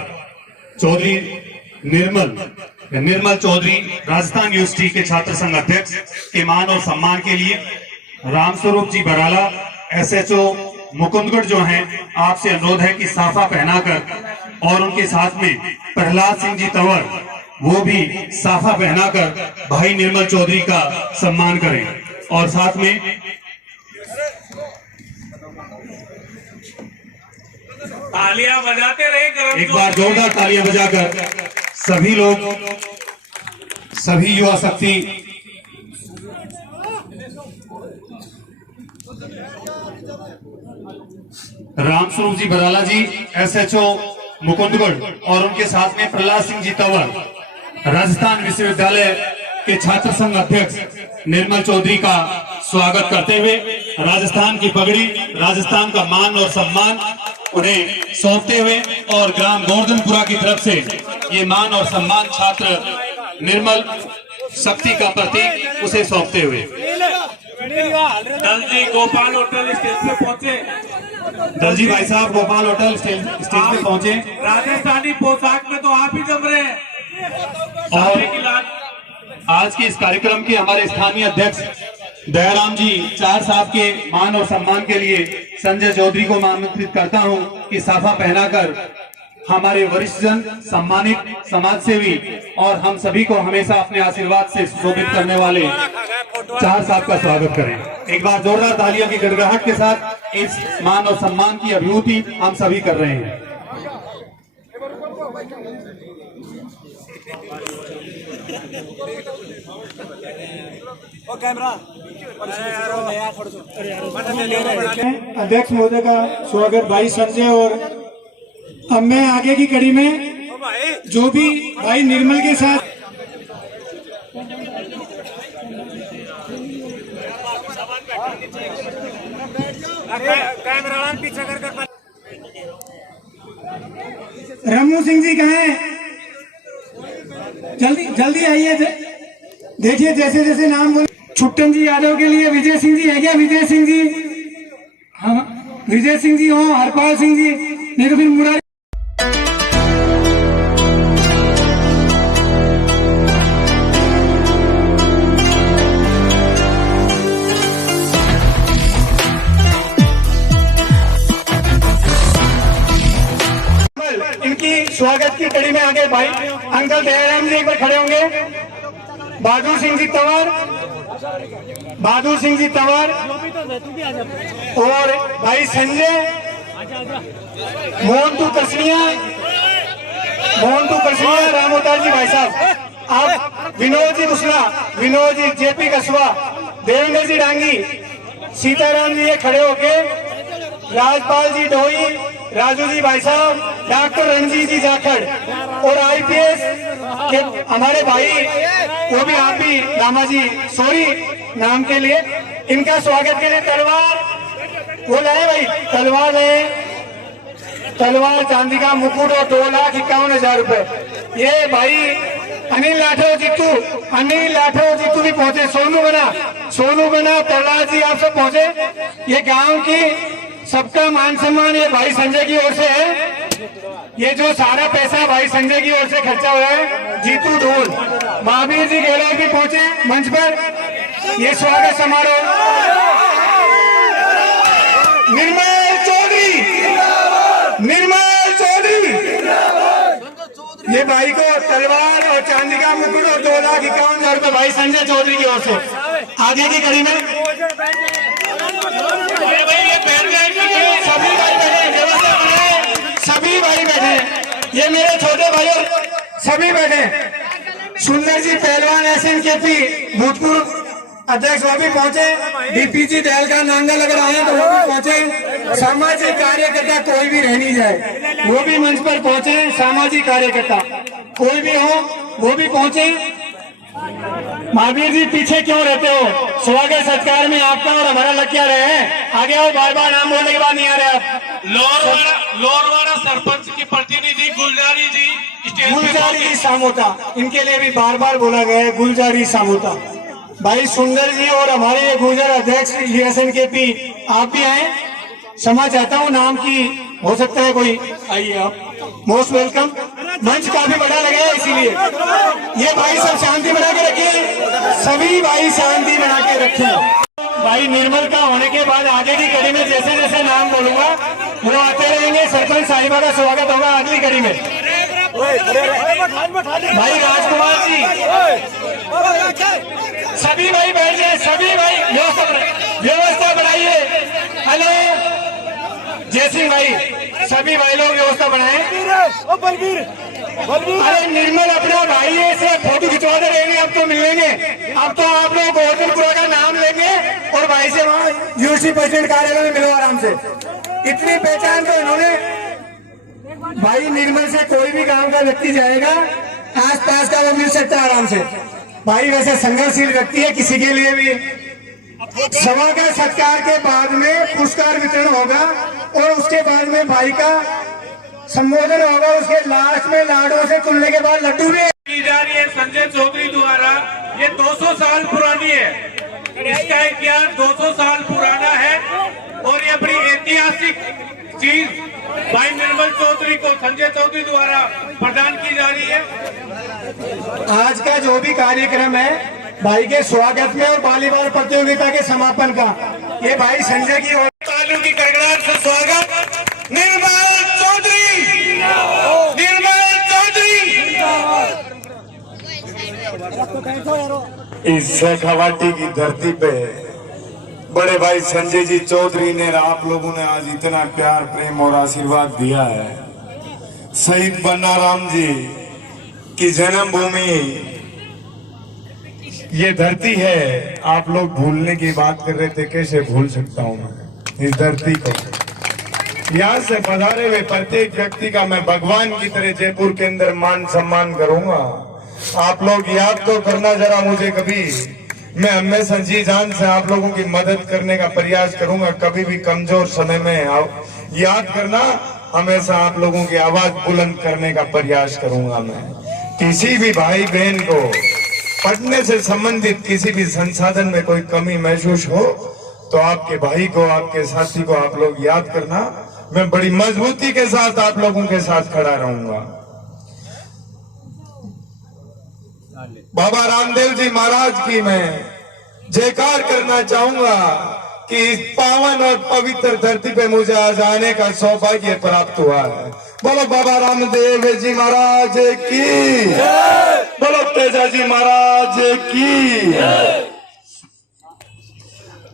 चौधरी निर्मल चौधरी राजस्थान यूनिवर्सिटी के छात्र संघ अध्यक्ष के मान और सम्मान के लिए रामस्वरूप जी बराला SHO मुकुंदगढ़ जो हैं, आपसे अनुरोध है कि साफा पहनाकर और उनके साथ में प्रहलाद सिंह जी तंवर वो भी साफा पहनाकर भाई निर्मल चौधरी का सम्मान करें। और साथ में तालियां बजाते रहे, एक बार जोरदार तालियां बजाकर सभी लोग, सभी युवा शक्ति रामस्वरूप जी बराला जी SHO मुकुंदगढ़ और उनके साथ में प्रहलाद सिंह जी तंवर राजस्थान विश्वविद्यालय के छात्र संघ अध्यक्ष निर्मल चौधरी का स्वागत करते हुए राजस्थान की पगड़ी, राजस्थान का मान और सम्मान उन्हें सौंपते हुए और ग्राम गोवर्धनपुरा की तरफ से ये मान और सम्मान छात्र निर्मल शक्ति का प्रतीक उसे सौंपते हुए दल जी गोपाल होटल स्टेज पे पहुंचे। दलजी भाई साहब गोपाल होटल स्टेज पे पहुंचे। राजस्थानी पोशाक में तो आप ही जम रहे हैं। और आज के इस कार्यक्रम के हमारे स्थानीय अध्यक्ष दयाराम जी चार साहब के मान और सम्मान के लिए संजय चौधरी को मैं आमंत्रित करता हूं कि साफा पहनाकर हमारे वरिष्ठ जन, सम्मानित समाज सेवी और हम सभी को हमेशा अपने आशीर्वाद से सुशोभित करने वाले चार साहब का स्वागत करें। एक बार जोरदार तालियों की गड़गड़ाहट के साथ इस मान और सम्मान की अभिव्यक्ति हम सभी कर रहे हैं। अध्यक्ष महोदय का स्वागत भाई संजय। और अब मैं आगे की कड़ी में जो भी भाई निर्मल के साथ रमू सिंह जी कहाँ हैं? जल्दी जल्दी आइए। देखिए जैसे जैसे नाम बोले। छुट्टन जी यादव के लिए विजय सिंह जी है क्या? विजय सिंह जी, हाँ विजय सिंह जी हो, हरपाल सिंह जी, नहीं तो फिर मुरारी। इनकी स्वागत की कड़ी में आगे भाई अंकल दयाराम जी एक बार खड़े होंगे। बहादुर सिंह जी तंवर, बहादुर सिंह जी तंवर और भाई संजय, मोहन कसरिया, रामोतार जी भाई साहब, आप विनोद जी मुसला, विनोद जी, JP कस्बा, देवेंद्र जी डांगी, सीताराम जी ये खड़े होके, राजपाल जी ढोई, राजू जी भाई साहब, डॉक्टर रणजीत जी जाखड़ और IPS के हमारे भाई, वो भी आप भी दामाजी सॉरी नाम के लिए, इनका स्वागत के लिए तलवार वो लाए भाई, तलवार लाए, तलवार चांदी का मुकुट और 2,51,000 रुपए। ये भाई अनिल लाठो जीतू भी पहुंचे, सोनू बना, प्रहलाद जी आप सब पहुंचे। ये गांव की सबका मान सम्मान ये भाई संजय की ओर से है। ये जो सारा पैसा भाई संजय की ओर से खर्चा हुआ है। जीतू ढोल, महावीर जी गहलोत भी पहुंचे मंच पर। ये स्वागत समारोह निर्मल चौधरी, ये भाई को तलवार और चांदी का मुकुट और 2,51,000 रुपए भाई संजय चौधरी की ओर से। आगे की कड़ी में ये भाई ये बैठ जाएंगे सभी भाई बैठे, व्यवस्था बनाए, सभी भाई बैठे, ये मेरे छोटे भाई और सभी बैठे। सुंदर जी पहलवान SNKP भूतपूर्व अध्यक्ष वो भी पहुंचे, DPG दहल का नांगल अगर आए तो वो भी पहुंचे, सामाजिक कार्यकर्ता कोई भी रह नहीं जाए वो भी मंच पर पहुंचे, सामाजिक कार्यकर्ता कोई भी हो वो भी पहुंचे। महावीर जी पीछे क्यों रहते हो, स्वागत सत्कार में आपका और हमारा लग क्या रहे हैं, आगे आओ, बार बार नाम बोलने के बाद नहीं आ रहे आप। लोरवाड़ा सरपंच की प्रतिनिधि गुलजारी जी स्टेज पे गुलजारी सामोता, इनके लिए भी बार बार बोला गया है गुलजारी सामोता। भाई सुंदर जी और हमारे ये गुजर अध्यक्ष SNKP आप भी आए, क्षमा चाहता हूँ नाम की हो सकता है कोई, आइए आप, मोस्ट वेलकम। मंच काफी बड़ा लगा है इसीलिए ये भाई सब शांति बना के रखिए, सभी भाई शांति बना के रखें। भाई निर्मल का होने के बाद आगे की कड़ी में जैसे जैसे नाम बोलूंगा वो आते रहेंगे, सरपंच साहिबा का स्वागत होगा अगली कड़ी में। भाई राजकुमार जी सभी भाई बैठ जाए, सभी भाई व्यवस्था बनाइए। हेलो जय सिंह भाई, सभी भाई लोग व्यवस्था बनाए। अरे निर्मल अपना भाई है, इसे फोटो खिंचवाते रहेंगे, अब तो मिलेंगे, अब तो आप लोग गोवर्धनपुरा का नाम लेंगे और भाई से वहाँ यूसी प्रेसिडेंट कार्यालय में मिलो आराम से। इतनी पहचान तो इन्होंने, भाई निर्मल से कोई भी गांव का व्यक्ति जाएगा आस पास का वो मिल सकता है आराम से। भाई वैसे संघर्षशील व्यक्ति है, किसी के लिए भी सभा का सत्कार के बाद में पुरस्कार वितरण होगा और उसके बाद में भाई का संबोधन होगा, उसके लास्ट में लाडुओं से तुलने के बाद लड्डू भी की जा रही है संजय चौधरी द्वारा। ये 200 साल पुरानी है, इसका इतिहास 200 साल पुराना है और ये बड़ी ऐतिहासिक चीज भाई निर्मल चौधरी को संजय चौधरी द्वारा प्रदान की जा रही है। आज का जो भी कार्यक्रम है भाई के स्वागत में और वॉलीबॉल प्रतियोगिता के समापन का, ये भाई संजय की ओर तालियों की गड़गड़ाहट से स्वागत। निर्मल चौधरी, निर्मल चौधरी। इस शेखावाटी की धरती पे बड़े भाई संजय जी चौधरी ने, आप लोगों ने आज इतना प्यार प्रेम और आशीर्वाद दिया है। शहीद बन्नाराम जी की जन्मभूमि ये धरती है, आप लोग भूलने की बात कर रहे थे, कैसे भूल सकता हूं मैं इस धरती को। यहाँ से पधारे हुए प्रत्येक व्यक्ति का मैं भगवान की तरह जयपुर के अंदर मान सम्मान करूंगा। आप लोग याद तो करना जरा मुझे कभी, मैं हमेशा जी जान से आप लोगों की मदद करने का प्रयास करूंगा, कभी भी कमजोर समय में याद करना, हमेशा आप लोगों की आवाज बुलंद करने का प्रयास करूंगा। मैं किसी भी भाई बहन को पढ़ने से संबंधित किसी भी संसाधन में कोई कमी महसूस हो तो आपके भाई को, आपके साथी को आप लोग याद करना, मैं बड़ी मजबूती के साथ आप लोगों के साथ खड़ा रहूंगा। बाबा रामदेव जी महाराज की मैं जयकार करना चाहूंगा कि इस पावन और पवित्र धरती पे मुझे आज आने का सौभाग्य प्राप्त हुआ है। बोलो बाबा रामदेव जी महाराज की, बोलो तेजा जी महाराज की।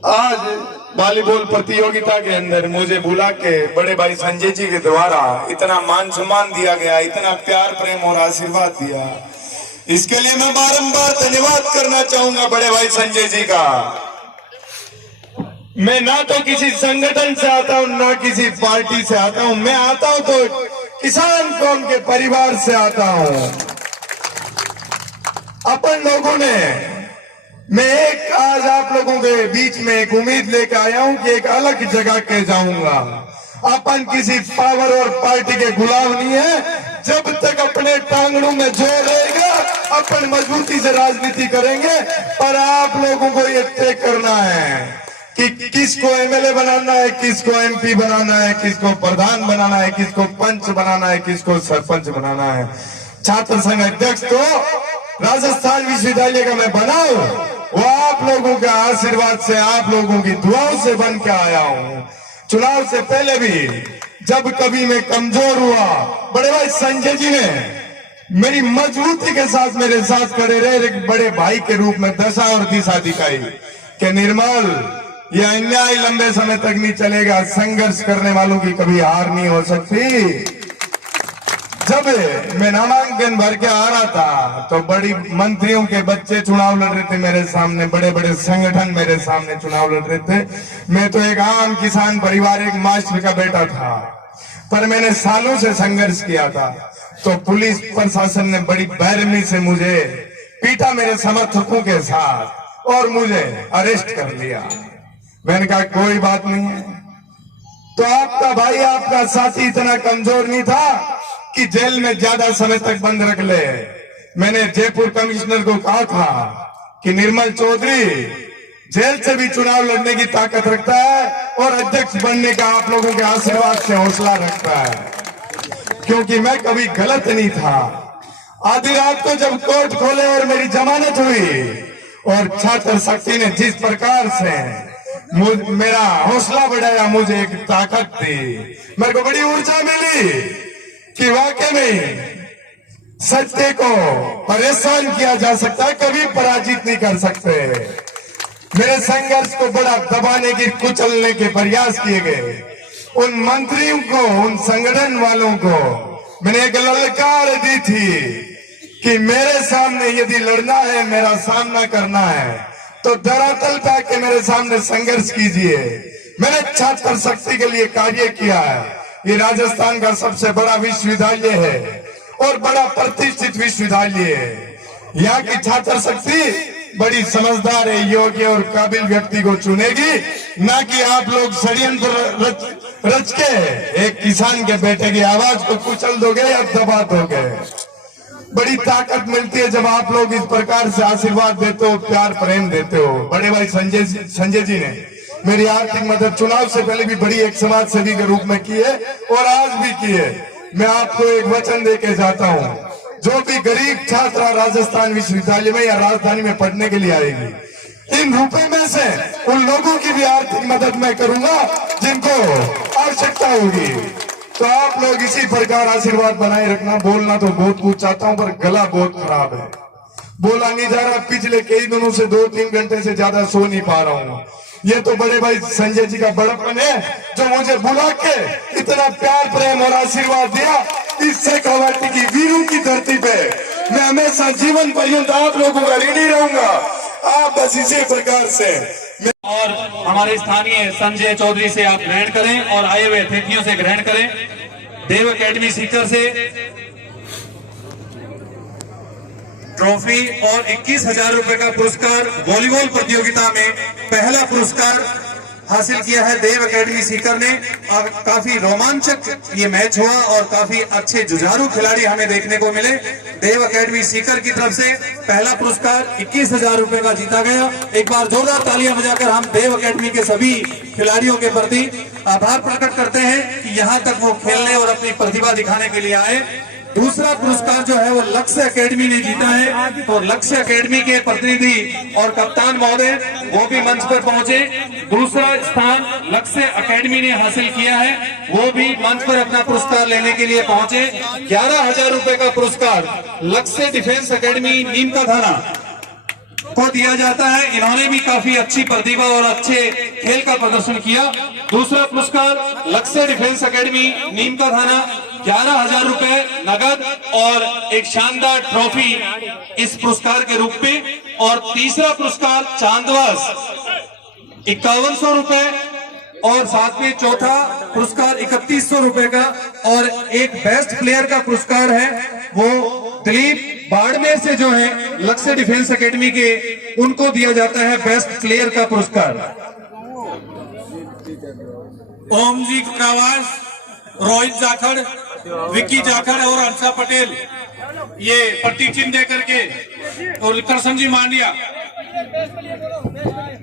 आज वॉलीबॉल प्रतियोगिता के अंदर मुझे बुला के बड़े भाई संजय जी के द्वारा इतना मान सम्मान दिया गया, इतना प्यार प्रेम और आशीर्वाद दिया, इसके लिए मैं बारंबार धन्यवाद करना चाहूंगा बड़े भाई संजय जी का। मैं ना तो किसी संगठन से आता हूं, ना किसी पार्टी से आता हूं, मैं आता हूं तो किसान कौम के परिवार से आता हूं। अपन लोगों ने, मैं एक आज आप लोगों के बीच में एक उम्मीद लेकर आया हूं कि एक अलग जगह के जाऊंगा। अपन किसी पावर और पार्टी के गुलाम नहीं है। जब तक अपने टांगड़ों में जोर रहेगा अपन मजबूती से राजनीति करेंगे, पर आप लोगों को ये तय करना है कि किसको एमएलए बनाना है, किसको एमपी बनाना है, किसको प्रधान बनाना है, किसको पंच बनाना है, किसको सरपंच बनाना है। छात्र संघ अध्यक्ष तो राजस्थान विश्वविद्यालय का मैं बनाऊं, वो आप लोगों के आशीर्वाद से, आप लोगों की दुआओं से बन के आया हूं। चुनाव से पहले भी जब कभी मैं कमजोर हुआ, बड़े भाई संजय जी ने मेरी मजबूती के साथ मेरे साथ खड़े रहे, एक बड़े भाई के रूप में दशा और दिशा दिखाई कि निर्मल, यह अन्याय लंबे समय तक नहीं चलेगा, संघर्ष करने वालों की कभी हार नहीं हो सकती। जब मैं नामांकन भर के आ रहा था तो बड़ी मंत्रियों के बच्चे चुनाव लड़ रहे थे मेरे सामने, बड़े बड़े संगठन मेरे सामने चुनाव लड़ रहे थे। मैं तो एक आम किसान परिवार, एक मास्टर का बेटा था, पर मैंने सालों से संघर्ष किया था। तो पुलिस प्रशासन ने बड़ी बेरहमी से मुझे पीटा मेरे समर्थकों के साथ और मुझे अरेस्ट कर लिया। मैंने कहा कोई बात नहीं है। तो आपका भाई, आपका साथी इतना कमजोर नहीं था कि जेल में ज्यादा समय तक बंद रख ले। मैंने जयपुर कमिश्नर को कहा था कि निर्मल चौधरी जेल से भी चुनाव लड़ने की ताकत रखता है और अध्यक्ष बनने का आप लोगों के आशीर्वाद से हौसला रखता है, क्योंकि मैं कभी गलत नहीं था। आधी रात को जब कोर्ट खोले और मेरी जमानत हुई और छात्र शक्ति ने जिस प्रकार से मेरा हौसला बढ़ाया, मुझे एक ताकत दी, मेरे को बड़ी ऊर्जा मिली कि वाकई में सत्य को परेशान किया जा सकता है, कभी पराजित नहीं कर सकते। मेरे संघर्ष को बड़ा दबाने की, कुचलने के प्रयास किए गए। उन मंत्रियों को, उन संगठन वालों को मैंने एक ललकार दी थी कि मेरे सामने यदि लड़ना है, मेरा सामना करना है, तो धरातल पे आके मेरे सामने संघर्ष कीजिए। मैंने छात्र शक्ति के लिए कार्य किया है। ये राजस्थान का सबसे बड़ा विश्वविद्यालय है और बड़ा प्रतिष्ठित विश्वविद्यालय है। यहाँ की छात्र शक्ति बड़ी समझदार है, योग्य और काबिल व्यक्ति को चुनेगी, ना कि आप लोग षड्यंत्र रच के एक किसान के बेटे की आवाज को कुचल दोगे या दबा दोगे। बड़ी ताकत मिलती है जब आप लोग इस प्रकार से आशीर्वाद देते हो, प्यार प्रेम देते हो। बड़े भाई संजय जी ने मेरी आर्थिक मदद चुनाव से पहले भी बड़ी एक समाज सेवी के रूप में की है और आज भी की है। मैं आपको एक वचन दे के जाता हूँ, जो भी गरीब छात्रा राजस्थान विश्वविद्यालय में या राजधानी में पढ़ने के लिए आएगी, इन रुपए में से उन लोगों की भी आर्थिक मदद मैं करूंगा जिनको आवश्यकता होगी। तो आप लोग इसी प्रकार आशीर्वाद बनाए रखना। बोलना तो बहुत कुछ चाहता हूं पर गला बहुत खराब है, बोला नहीं जा रहा। पिछले कई दिनों से 2-3 घंटे से ज्यादा सो नहीं पा रहा हूं। ये तो बड़े भाई संजय जी का बड़प्पन है जो मुझे बुला के इतना प्यार प्रेम और आशीर्वाद दिया। इस शेखावाटी की वीरों की धरती पे मैं हमेशा जीवन पर्यंत आप लोगों का ऋणी रहूंगा। आप बस इसी प्रकार से और हमारे स्थानीय संजय चौधरी से आप ग्रहण करें और आए हुए अतिथियों से ग्रहण करें। देव एकेडमी सीकर से ट्रॉफी और 21,000 रुपए का पुरस्कार वॉलीबॉल प्रतियोगिता में पहला पुरस्कार हासिल किया है देव एकेडमी सीकर ने। और काफी रोमांचक ये मैच हुआ और काफी अच्छे जुझारू खिलाड़ी हमें देखने को मिले। देव एकेडमी सीकर की तरफ से पहला पुरस्कार 21,000 रुपए का जीता गया। एक बार जोरदार तालियां बजाकर हम देव एकेडमी के सभी खिलाड़ियों के प्रति आभार प्रकट करते हैं कि यहाँ तक वो खेलने और अपनी प्रतिभा दिखाने के लिए आए। दूसरा पुरस्कार जो है वो लक्ष्य एकेडमी ने जीता है और लक्ष्य एकेडमी के प्रतिनिधि और कप्तान महोदय वो भी मंच पर पहुंचे। दूसरा स्थान लक्ष्य एकेडमी ने हासिल किया है, वो भी मंच पर अपना पुरस्कार लेने के लिए पहुंचे। 11,000 रुपए का पुरस्कार लक्ष्य डिफेंस एकेडमी नीम का थाना को दिया जाता है। इन्होंने भी काफी अच्छी प्रतिभा और अच्छे खेल का प्रदर्शन किया। दूसरा पुरस्कार लक्ष्य डिफेंस एकेडमी नीम का थाना 11,000 रुपए नगद और एक शानदार ट्रॉफी इस पुरस्कार के रूप में। और तीसरा पुरस्कार चांदवास 5100 रुपए और साथ में चौथा पुरस्कार 3100 रुपए का और एक बेस्ट प्लेयर का पुरस्कार है वो दिलीप बाड़मेर से जो है लक्ष्य डिफेंस एकेडमी के, उनको दिया जाता है बेस्ट प्लेयर का पुरस्कार। ओम जी कावास, रोहित जाखड़, विक्की जाखड़ और हर्षा पटेल ये प्रतीक चिन्ह दे करके, और कृष्ण जी मांडिया।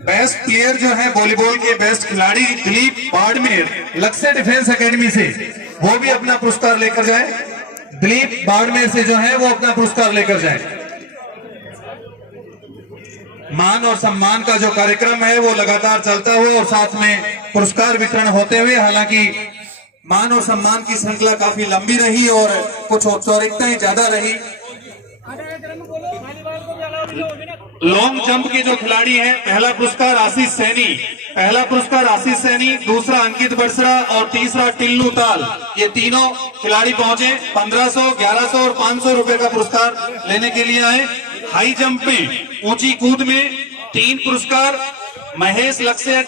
बेस्ट प्लेयर जो है वॉलीबॉल के बेस्ट खिलाड़ी दिलीप बाड़मेर लक्ष्य डिफेंस एकेडमी से, वो भी अपना पुरस्कार लेकर जाए। दिलीप बाड़मेर से जो है वो अपना पुरस्कार लेकर जाए। मान और सम्मान का जो कार्यक्रम है वो लगातार चलता हुआ और साथ में पुरस्कार वितरण होते हुए, हालांकि मान और सम्मान की श्रृंखला काफी लंबी रही और कुछ औपचारिकताएं ज्यादा रही। लॉन्ग जंप के जो खिलाड़ी हैं, पहला पुरस्कार आशीष सैनी, दूसरा अंकित बरसरा और तीसरा टिल्लू ताल, ये तीनों खिलाड़ी पहुंचे 1500, 1100 और 500 रुपए का पुरस्कार लेने के लिए आए। हाई जंप में, ऊंची कूद में 3 पुरस्कार महेश लक्ष्य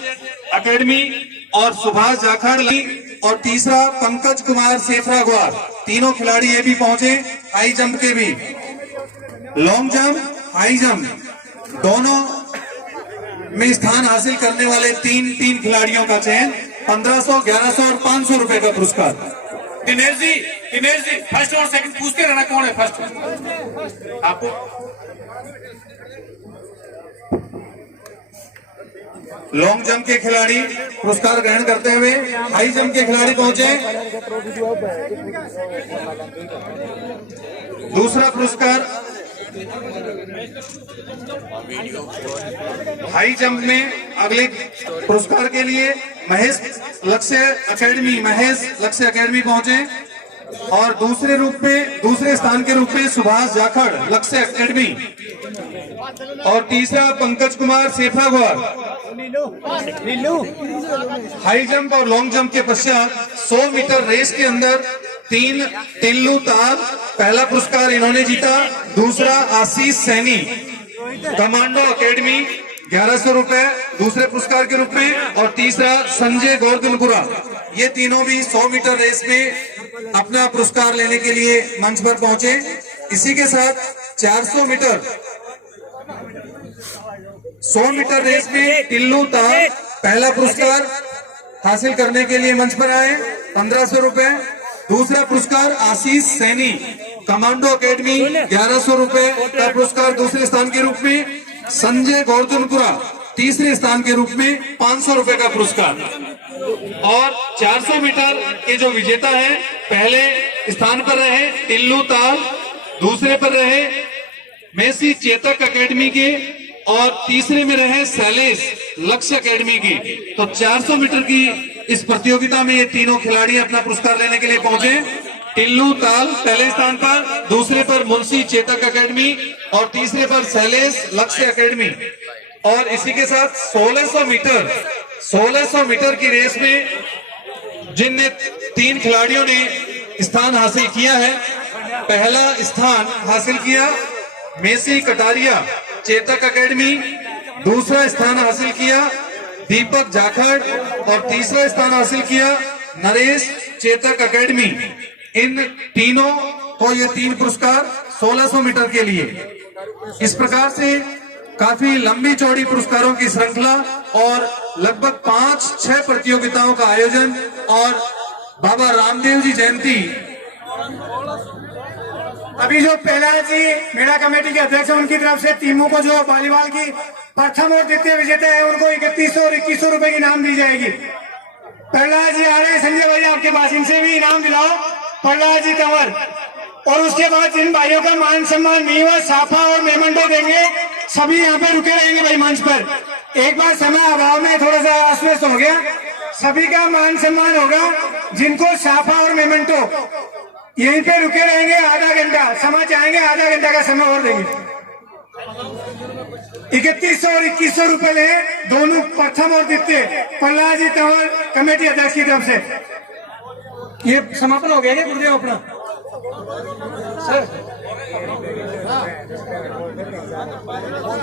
अकेडमी और सुभाष जाखड़, और तीसरा पंकज कुमार सेफरा ग्वार, तीनों खिलाड़ी ये भी पहुंचे हाई जंप के भी। लॉन्ग जंप, हाई जंप दोनों में स्थान हासिल करने वाले तीन खिलाड़ियों का चयन 1500, 1100 और 500 रुपए का पुरस्कार। दिनेश जी फर्स्ट और सेकंड पूछते रहना कौन है फर्स्ट आपको। लॉन्ग जंप के खिलाड़ी पुरस्कार ग्रहण करते हुए हाई जंप के खिलाड़ी पहुंचे। दूसरा पुरस्कार हाई जंप में अगले पुरस्कार के लिए महेश लक्ष्य अकेडमी पहुंचे, और दूसरे स्थान के रूप में सुभाष जाखड़ लक्ष्य अकेडमी, और तीसरा पंकज कुमार सेफरा ग्वार। हाई जंप और लॉन्ग जंप के पश्चात 100 मीटर रेस के अंदर 3 टिल्लू ताल, पहला पुरस्कार इन्होंने जीता, दूसरा आशीष सैनी कमांडो अकेडमी 1100 रुपए दूसरे पुरस्कार के रूप में, और तीसरा संजय गोरदुलपुरा, ये तीनों भी 100 मीटर रेस में अपना पुरस्कार लेने के लिए मंच पर पहुंचे। इसी के साथ 400 मीटर 100 मीटर रेस में टिल्लू ताल पहला पुरस्कार हासिल करने के लिए मंच पर आए 1500 रुपए, दूसरा पुरस्कार आशीष सैनी कमांडो अकेडमी 1100 रुपए का पुरस्कार दूसरे स्थान के रूप में, संजय गोरदुलपुरा तीसरे स्थान के रूप में 500 रुपए का पुरस्कार, और 400 मीटर के जो विजेता है, पहले स्थान पर रहे टिल्लू ताल, दूसरे पर रहे मेसी चेतक अकेडमी के, और तीसरे में रहे शैलेश लक्ष्य अकेडमी की। तो 400 मीटर की इस प्रतियोगिता में ये तीनों खिलाड़ी अपना पुरस्कार लेने के लिए पहुंचे। टिल्लू ताल पहले स्थान पर, दूसरे पर मुंशी चेतक अकेडमी और तीसरे पर शैलेश लक्ष्य अकेडमी। और इसी के साथ 1600 मीटर की रेस में जिन 3 खिलाड़ियों ने स्थान हासिल किया है, पहला स्थान हासिल किया मेसी कटारिया चेतक अकेडमी, दूसरा स्थान हासिल किया दीपक जाखड़, और तीसरा स्थान हासिल किया नरेश चेतक अकेडमी। इन तीनों को ये 3 पुरस्कार 1600 मीटर के लिए। इस प्रकार से काफी लंबी चौड़ी पुरस्कारों की श्रृंखला और लगभग 5-6 प्रतियोगिताओं का आयोजन, और बाबा रामदेव जी जयंती। अभी जो प्रहलाद जी मेला कमेटी के अध्यक्ष हैं, उनकी तरफ से टीमों को जो वॉलीबॉल की प्रथम और द्वितीय विजेता है, उनको 3100 और 2100 रुपए की इनाम दी जाएगी। प्रहलाद जी आ रहे हैं, संजय भाई आपके पास, इनसे भी इनाम दिलाओ, प्रहलाद जी कंवर। और उसके बाद जिन भाइयों का मान सम्मान नहीं हुआ, साफा और मेमंडो देंगे, सभी यहाँ पे रुके रहेंगे भाई मंच पर। एक बार समय अभाव में थोड़ा सा अस्वस्थ हो गया, सभी का मान सम्मान होगा। जिनको साफा और मेमंटो यहीं पे रुके रहेंगे, आधा घंटा समय चाहेंगे, आधा घंटा का समय और देंगे। 3100 और 2100 रुपए ले, दोनों प्रथम और द्वितीय, प्रहलाद जी कंवर कमेटी अध्यक्ष की तरफ से। ये समापन हो गया क्या गुरुदेव अपना सर?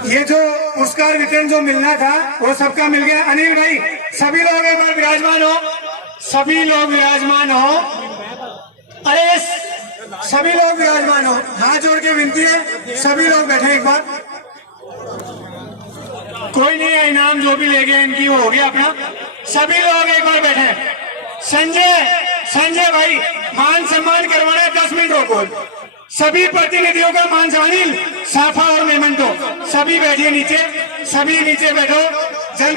ये जो पुरस्कार वितरण जो मिलना था वो सबका मिल गया। अनिल भाई सभी लोग एक बार विराजमान हो, सभी लोग विराजमान हो, अरे सभी लोग विराजमान हो, हाथ जोड़ के विनती है सभी लोग बैठे एक बार। कोई नहीं है, इनाम जो भी ले गए इनकी वो हो गया अपना। सभी लोग एक बार बैठे। संजय भाई मान सम्मान करवाना है, 10 मिनट रोको। सभी प्रतिनिधियों का मान सम्मान, साफा और मेमंटो सभी बैठिए नीचे, सभी नीचे बैठो। जल